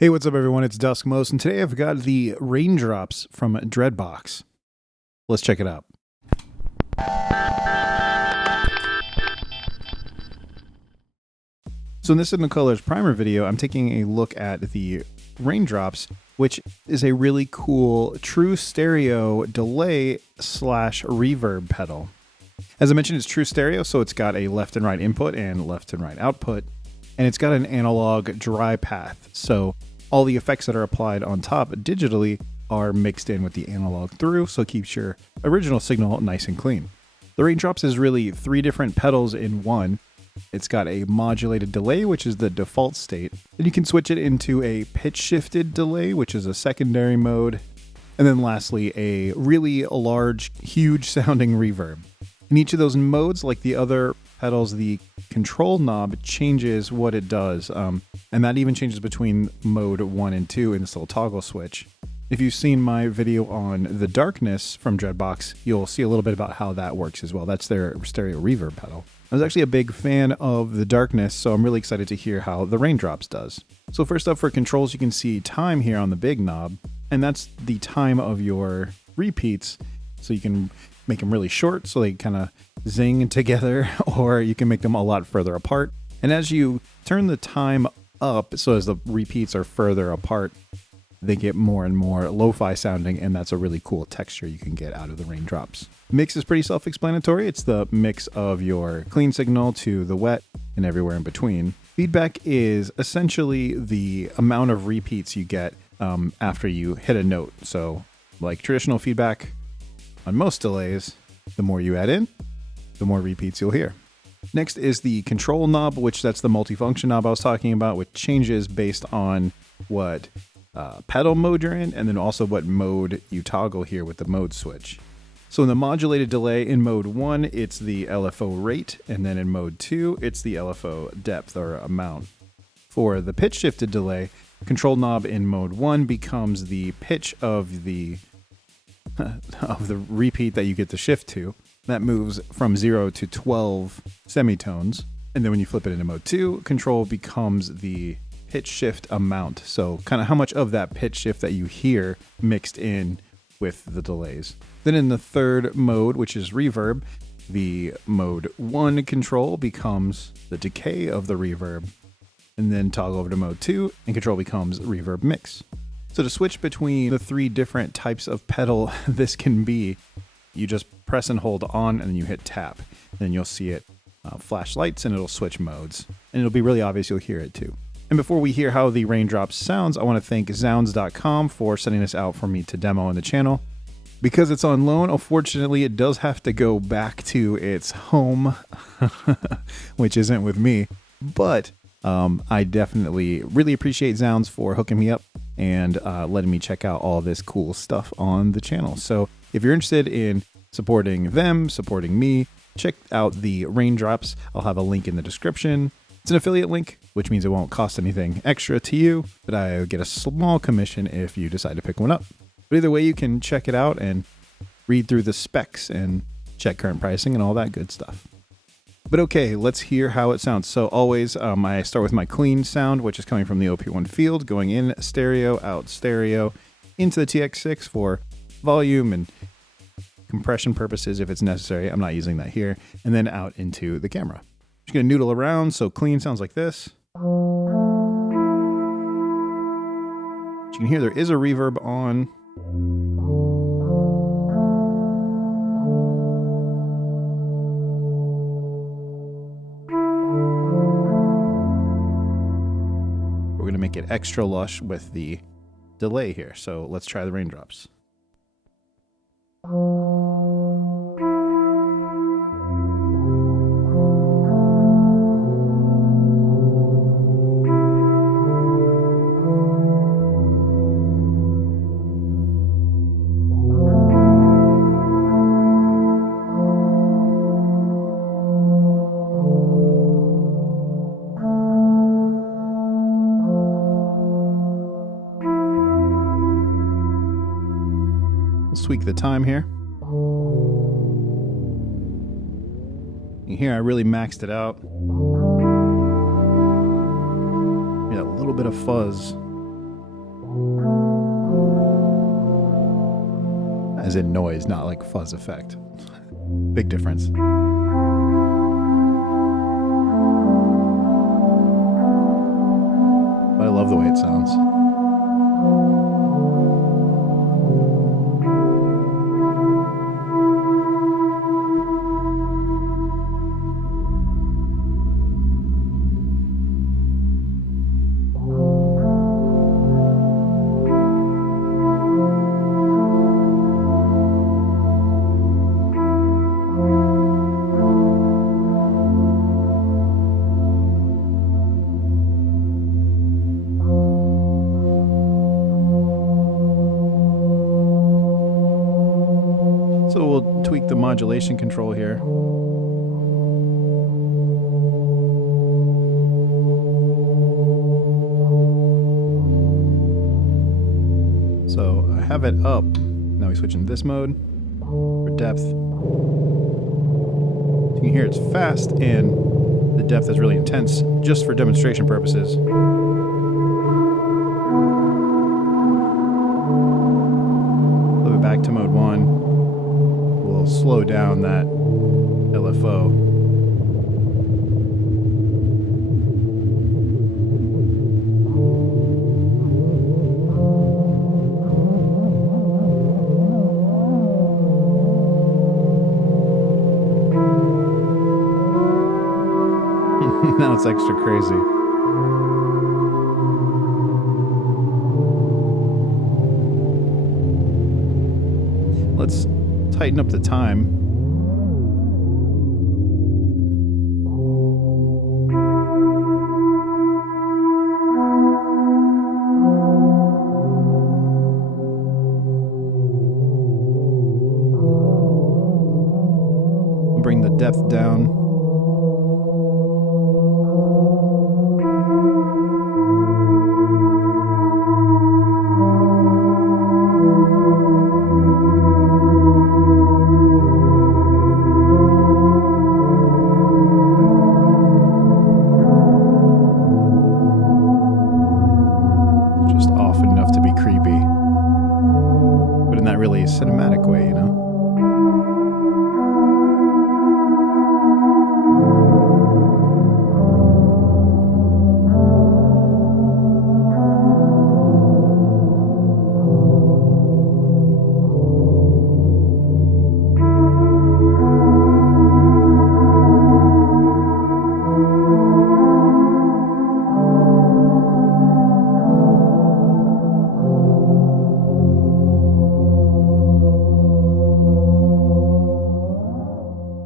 Hey, what's up everyone? It's Duskmost, and today I've got the Raindrops from Dreadbox. Let's check it out. So in this Signal Colors primer video, I'm taking a look at the Raindrops, which is a really cool true stereo delay slash reverb pedal. As I mentioned, it's true stereo, so it's got a left and right input and left and right output, and it's got an analog dry path. So all the effects that are applied on top digitally are mixed in with the analog through, so it keeps your original signal nice and clean. The Raindrops is really three different pedals in one. It's got a modulated delay, which is the default state. Then you can switch it into a pitch shifted delay, which is a secondary mode. And then lastly, a really large, huge sounding reverb. In each of those modes, like the other pedals, the control knob changes what it does. And that even changes between mode 1 and 2 in this little toggle switch. If you've seen my video on the darkness from Dreadbox, you'll see a little bit about how that works as well. That's their stereo reverb pedal. I was actually a big fan of the darkness, so I'm really excited to hear how the Raindrops does. So first up for controls, you can see time here on the big knob, and that's the time of your repeats. So you can make them really short so they kind of zing together, or you can make them a lot further apart. And as you turn the time up, so as the repeats are further apart, they get more and more lo-fi sounding, and that's a really cool texture you can get out of the Raindrops. Mix is pretty self-explanatory. It's the mix of your clean signal to the wet and everywhere in between. Feedback is essentially the amount of repeats you get after you hit a note. So like traditional feedback on most delays, the more you add in, the more repeats you'll hear. Next is the control knob, which that's the multifunction knob I was talking about, which changes based on what pedal mode you're in, and then also what mode you toggle here with the mode switch. So in the modulated delay in mode 1, it's the LFO rate, and then in mode 2, it's the LFO depth or amount. For the pitch shifted delay, control knob in mode 1 becomes the pitch of the repeat that you get to shift to. That moves from 0 to 12 semitones. And then when you flip it into mode 2, control becomes the pitch shift amount. So kind of how much of that pitch shift that you hear mixed in with the delays. Then in the third mode, which is reverb, the mode 1 control becomes the decay of the reverb. And then toggle over to mode 2 and control becomes reverb mix. So to switch between the three different types of pedal this can be, you just press and hold on and then you hit tap. Then you'll see it flash lights and it'll switch modes. And it'll be really obvious, you'll hear it too. And before we hear how the Raindrops sounds, I want to thank Zounds.com for sending this out for me to demo on the channel. Because it's on loan, unfortunately, it does have to go back to its home, which isn't with me. But I definitely really appreciate Zounds for hooking me up and letting me check out all this cool stuff on the channel. So if you're interested in supporting them, supporting me, check out the Raindrops. I'll have a link in the description. It's an affiliate link, which means it won't cost anything extra to you, but I get a small commission if you decide to pick one up. But either way, you can check it out and read through the specs and check current pricing and all that good stuff. But okay, let's hear how it sounds. So always, I start with my clean sound, which is coming from the OP-1 field, going in stereo, out stereo, into the TX6 for volume and compression purposes if it's necessary. I'm not using that here. And then out into the camera. Just gonna noodle around, so clean sounds like this. You can hear there is a reverb on. We're gonna make it extra lush with the delay here. So let's try the Raindrops. Let's tweak the time here. And here I really maxed it out. Yeah, a little bit of fuzz as in noise, not like fuzz effect. Big difference. But I love the way it sounds. So we'll tweak the modulation control here. So I have it up. Now we switch into this mode for depth. You can hear it's fast and the depth is really intense just for demonstration purposes. Flip it back to mode 1. We'll slow down that LFO. Now it's extra crazy. Let's tighten up the time. Bring the depth down. Just off enough to be creepy, but in that really cinematic way, you know?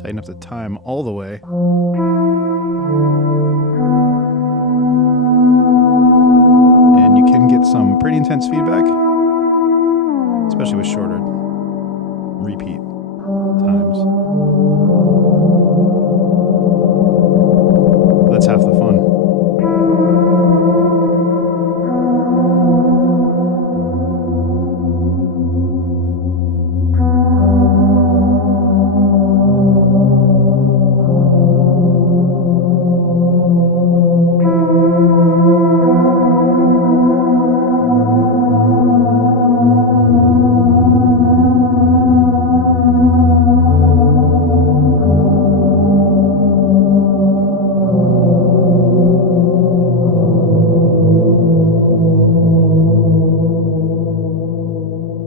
Tighten up the time all the way. And you can get some pretty intense feedback, especially with shorter repeat times. That's half the fun.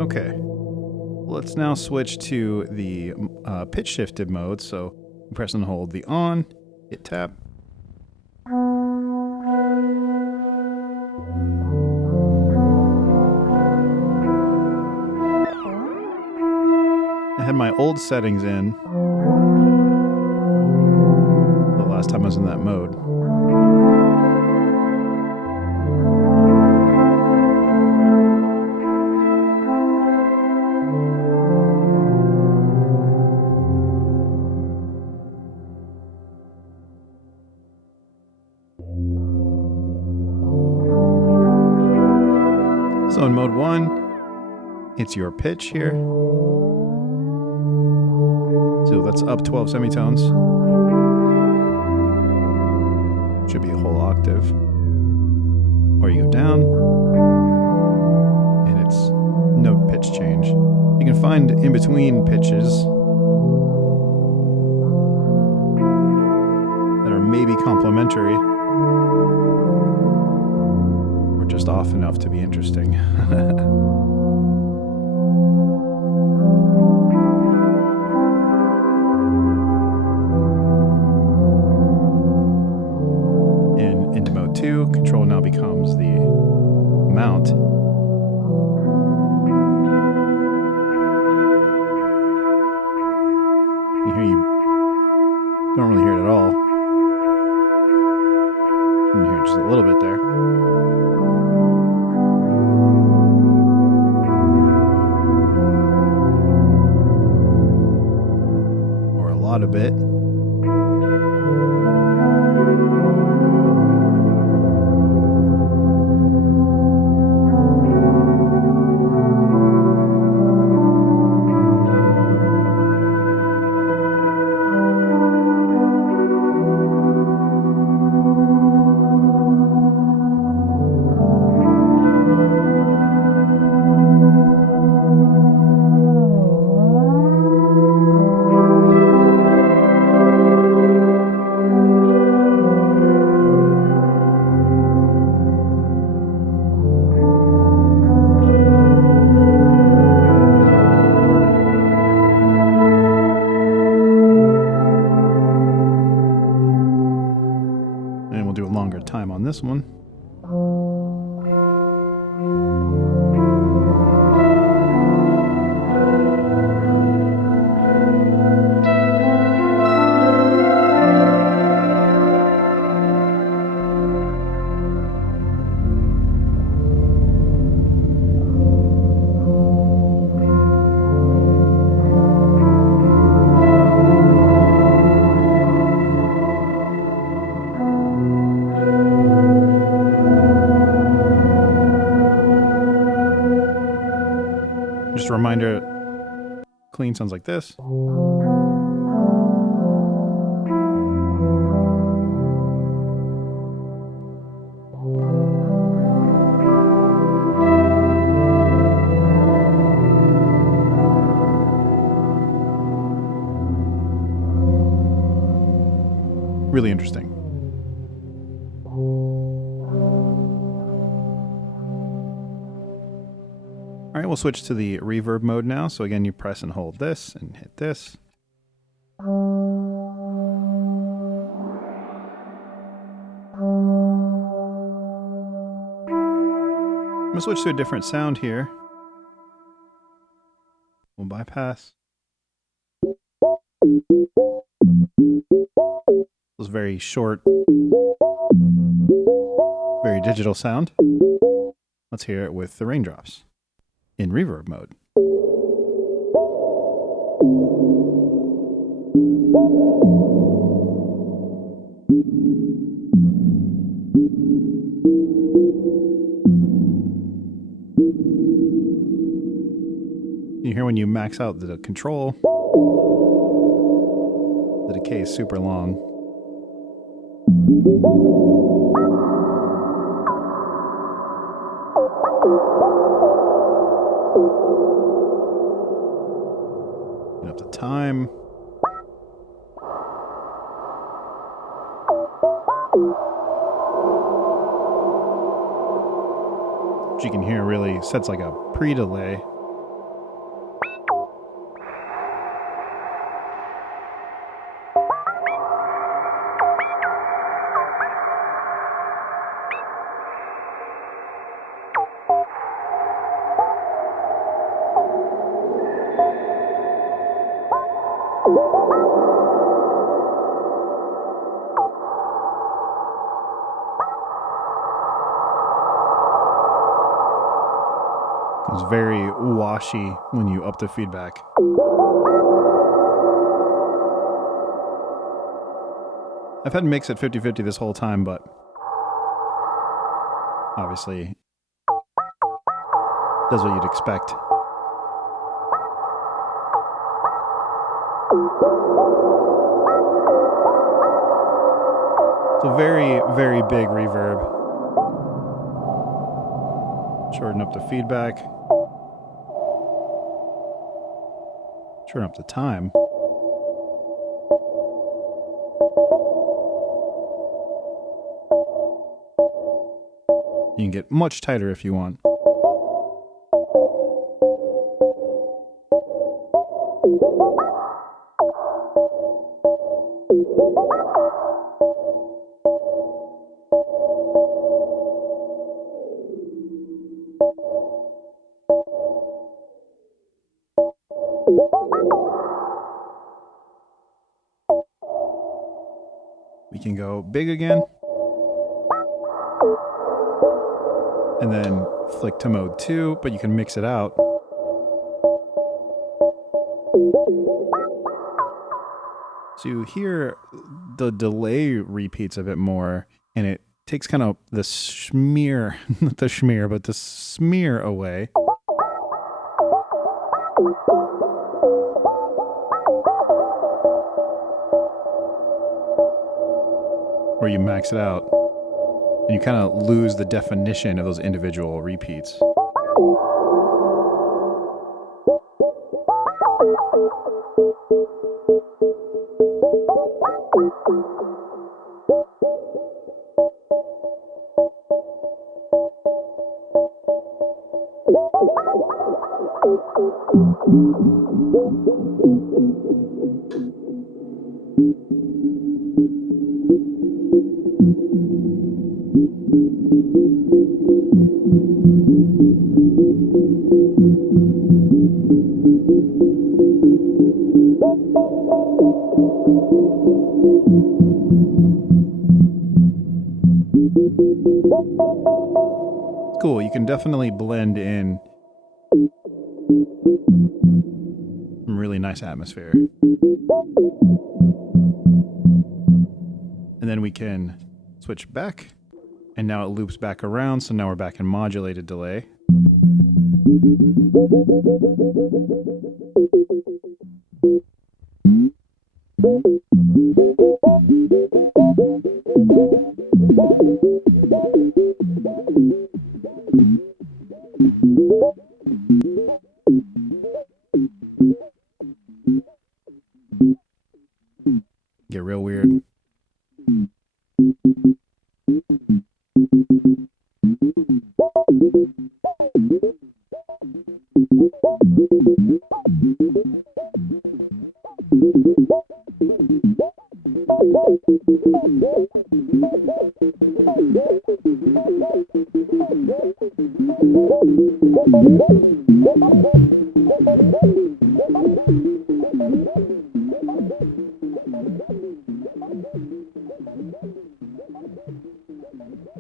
Okay, let's now switch to the pitch shifted mode. So press and hold the on, hit tap. I had my old settings in the last time I was in that mode. So in mode 1, it's your pitch here. So that's up 12 semitones. Should be a whole octave. Or you go down, and it's note pitch change. You can find in between pitches that are maybe complementary or just off enough to be interesting. Into mode 2, control now becomes the mount. You don't really hear it at all. You can hear just a little bit there. Or a lot of bit. And we'll do a longer time on this one. Just a reminder, clean sounds like this. Really interesting. All right, we'll switch to the reverb mode now. So again, you press and hold this and hit this. I'm gonna switch to a different sound here. We'll bypass. This is very short, very digital sound. Let's hear it with the raindrops in reverb mode. You hear when you max out the control, the decay is super long. Get up the time. Which you can hear really sets like a pre-delay. It's very washy when you up the feedback. I've had mix at 50-50 this whole time, but obviously does what you'd expect. So very, very big reverb. Shorten up the feedback. Turn up the time. You can get much tighter if you want. We can go big again. And then flick to mode 2, but you can mix it out. So you hear the delay repeats a bit more, and it takes kind of the smear, not the schmear, but the smear away. Where you max it out, and you kind of lose the definition of those individual repeats. Cool, you can definitely blend in some really nice atmosphere. And then we can switch back, and now it loops back around, so now we're back in modulated delay. Get real weird.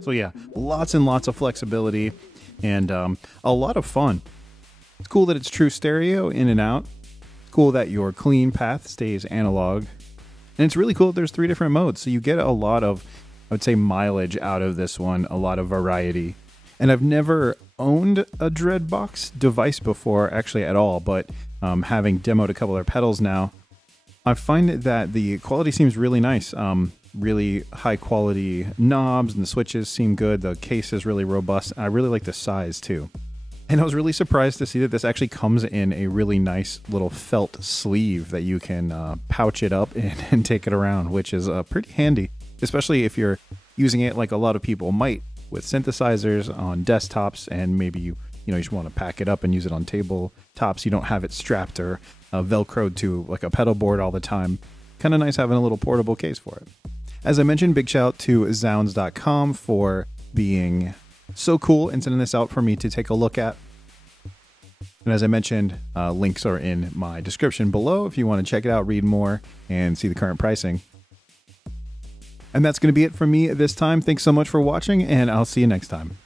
So yeah, lots and lots of flexibility and a lot of fun. It's cool that it's true stereo in and out. It's cool that your clean path stays analog. And it's really cool that there's 3 different modes. So you get a lot of, I would say, mileage out of this one, a lot of variety. And I've never owned a Dreadbox device before, actually at all, but having demoed a couple of their pedals now, I find that the quality seems really nice. Really high quality knobs and the switches seem good. The case is really robust. I really like the size too. And I was really surprised to see that this actually comes in a really nice little felt sleeve that you can pouch it up in and take it around, which is pretty handy, especially if you're using it like a lot of people might with synthesizers on desktops, and maybe you just want to pack it up and use it on tabletops. You don't have it strapped or velcroed to like a pedal board all the time. Kind of nice having a little portable case for it. As I mentioned, big shout out to Zounds.com for being so cool and sending this out for me to take a look at. And as I mentioned, links are in my description below if you want to check it out, read more, and see the current pricing. And that's going to be it from me this time. Thanks so much for watching, and I'll see you next time.